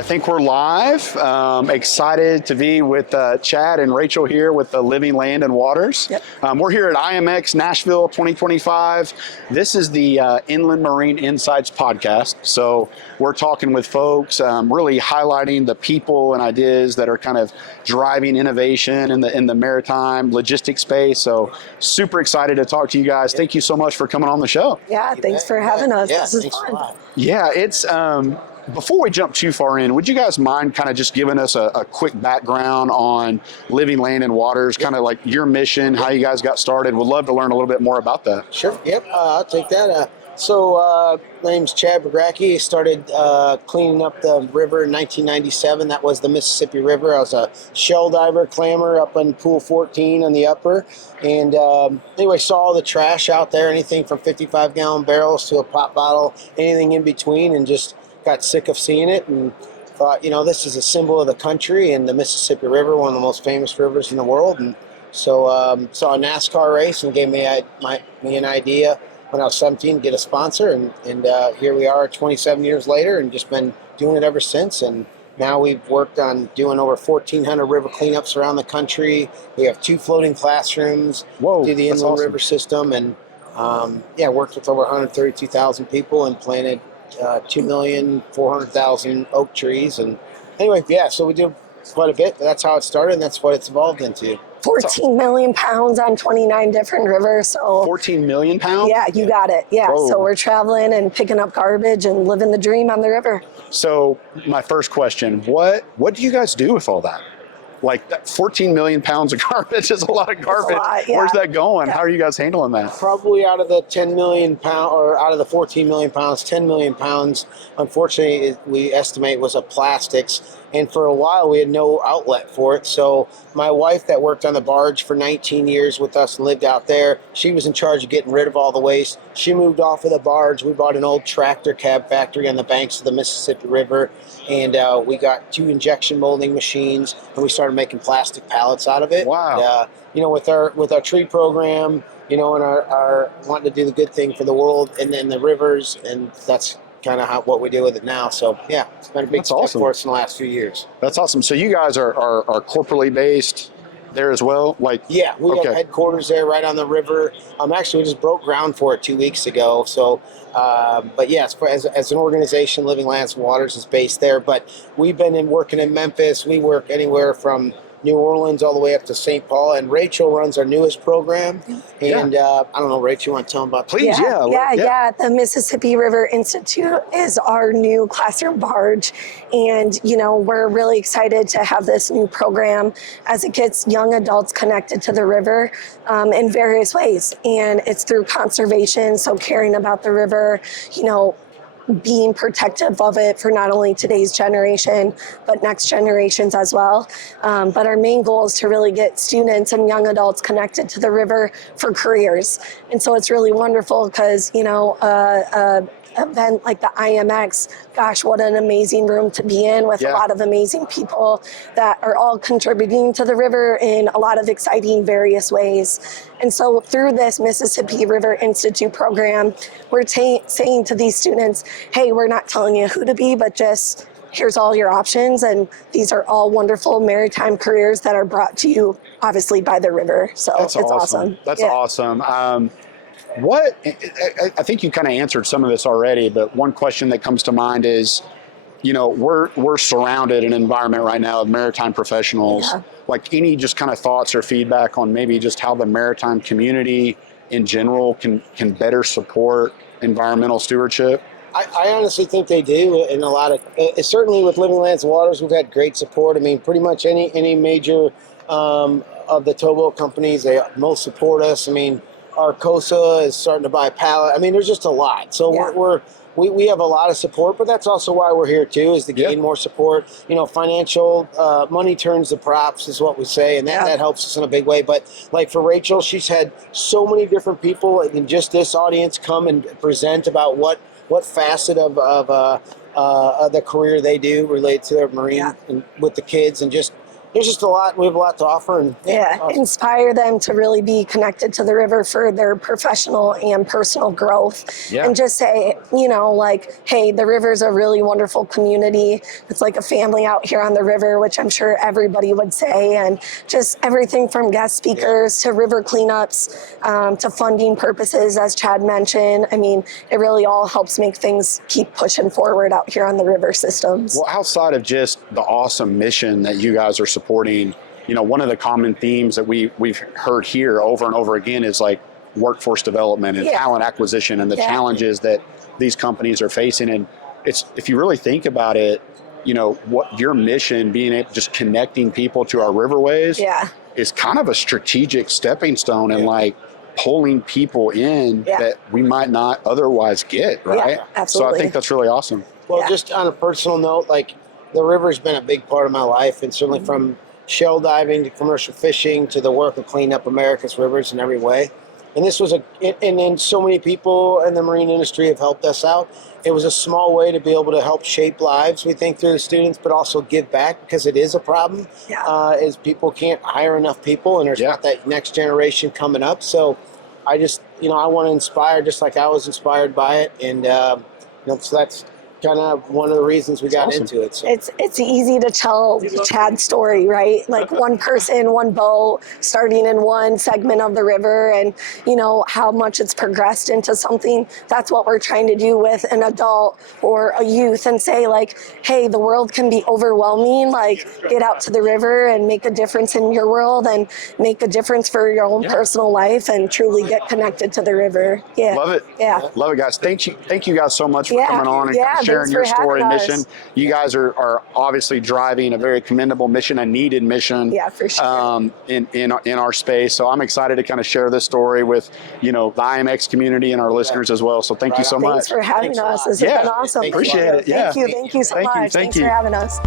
I think we're live. Excited to be with Chad and Rachel here with the Living Land and Waters. Yep. We're here at IMX Nashville 2025. This is the Inland Marine Insights podcast. So we're talking with folks, really highlighting the people and ideas that are kind of driving innovation in the maritime logistics space. So super excited to talk to you guys. Thank you so much for coming on the show. Yeah, thanks for having us. Yeah, this is fun. Yeah, it's before we jump too far in, would you guys mind kind of just giving us a quick background on Living Land and Waters, kind of like your mission, how you guys got started? Would love to learn a little bit more about that. Sure. Yep. I'll take that. My name's Chad Pregracke. Started cleaning up the river in 1997. That was the Mississippi River. I was a shell diver, clammer up on Pool 14 on the upper. And anyway, saw all the trash out there, anything from 55-gallon barrels to a pop bottle, anything in between, and just got sick of seeing it and thought, this is a symbol of the country and the Mississippi River, one of the most famous rivers in the world. And so saw a NASCAR race and gave me an idea when I was 17 to get a sponsor. And here we are 27 years later and just been doing it ever since. And now we've worked on doing over 1,400 river cleanups around the country. We have 2 floating classrooms through the Inland River system. And worked with over 132,000 people and planted 2,400,000 oak trees. And anyway, so we do quite a bit. That's how it started, and that's what it's evolved into. 14 million pounds on 29 different rivers. So 14 million pounds? Yeah, you got it. Yeah. Whoa. So we're traveling and picking up garbage and living the dream on the river. So my first question, what do you guys do with all that? Like that 14 million pounds of garbage is a lot of garbage. Where's that going? How are you guys handling that? Probably out of the 10 million pound, or out of the 14 million pounds, 10 million pounds, unfortunately, we estimate was of plastics. And for a while, we had no outlet for it. So my wife that worked on the barge for 19 years with us and lived out there, she was in charge of getting rid of all the waste. She moved off of the barge. We bought an old tractor cab factory on the banks of the Mississippi River. And we got 2 injection molding machines, and we started making plastic pallets out of it. Wow. And, with our tree program, and our wanting to do the good thing for the world and then the rivers, and that's kind of what we do with it now. So it's been a big step for us in the last few years. That's awesome. So you guys are corporately based there as well? We have headquarters there right on the river. Actually, we just broke ground for it 2 weeks ago. So, as an organization, Living Lands and Waters is based there. But we've been working in Memphis. We work anywhere from New Orleans all the way up to St. Paul, and Rachel runs our newest program. And I don't know, Rachel, you want to tell them about that? Please, yeah. The Mississippi River Institute is our new classroom barge, and we're really excited to have this new program as it gets young adults connected to the river in various ways, and it's through conservation, so caring about the river, being protective of it for not only today's generation, but next generations as well. But our main goal is to really get students and young adults connected to the river for careers. And so it's really wonderful because, event like the IMX, gosh, what an amazing room to be in with a lot of amazing people that are all contributing to the river in a lot of exciting various ways. And so through this Mississippi River Institute program, we're saying to these students, hey, we're not telling you who to be, but just here's all your options. And these are all wonderful maritime careers that are brought to you, obviously, by the river. So it's awesome. That's awesome. I think you kind of answered some of this already, but one question that comes to mind is, we're surrounded in an environment right now of maritime professionals. Yeah. Like any just kind of thoughts or feedback on maybe just how the maritime community in general can better support environmental stewardship? I honestly think they do, in a lot of, certainly with Living Lands and Waters, we've had great support. I mean, pretty much any major of the towboat companies, they most support us. I mean, our COSA is starting to buy pallet. I mean, there's just a lot. So we have a lot of support, but that's also why we're here too, is to gain more support. Financial money turns the props is what we say, and that helps us in a big way. But like for Rachel, she's had so many different people in just this audience come and present about what facet of the career they do related to their marine and with the kids, and just there's just a lot. We have a lot to offer, and awesome. Inspire them to really be connected to the river for their professional and personal growth. Yeah. And just say, you know, like, hey, the river's a really wonderful community. It's like a family out here on the river, which I'm sure everybody would say. And just everything from guest speakers to river cleanups to funding purposes, as Chad mentioned. I mean, it really all helps make things keep pushing forward out here on the river systems. Well, outside of just the awesome mission that you guys are supporting, you know, one of the common themes that we've heard here over and over again is like workforce development and talent acquisition and the challenges that these companies are facing. And it's, if you really think about it, you know, what your mission, being able, just connecting people to our riverways is kind of a strategic stepping stone and like pulling people in that we might not otherwise get, right? Yeah, absolutely. So I think that's really awesome. Well, just on a personal note, like the river's been a big part of my life, and certainly from shell diving to commercial fishing to the work of cleaning up America's rivers in every way. And this was and so many people in the marine industry have helped us out. It was a small way to be able to help shape lives, we think, through the students, but also give back, because it is a problem. Is people can't hire enough people, and there's not that next generation coming up. So I just, you know, I want to inspire just like I was inspired by it. And, you know, so that's kind of one of the reasons we got into it. So. It's easy to tell Chad's story, right? Like one person, one boat, starting in one segment of the river, and you know how much it's progressed into something. That's what we're trying to do with an adult or a youth, and say like, hey, the world can be overwhelming. Like, get out to the river and make a difference in your world, and make a difference for your own personal life, and truly get connected to the river. Love it. Love it, guys. Thank you guys so much for coming on and sharing your story and mission. You guys are obviously driving a very commendable mission, a needed mission. For sure. In our space. So I'm excited to kind of share this story with, you know, the IMX community and our listeners as well. So thank you so much. Thanks for having us. This has been awesome. Appreciate it. Thank you so much. Thanks for having us.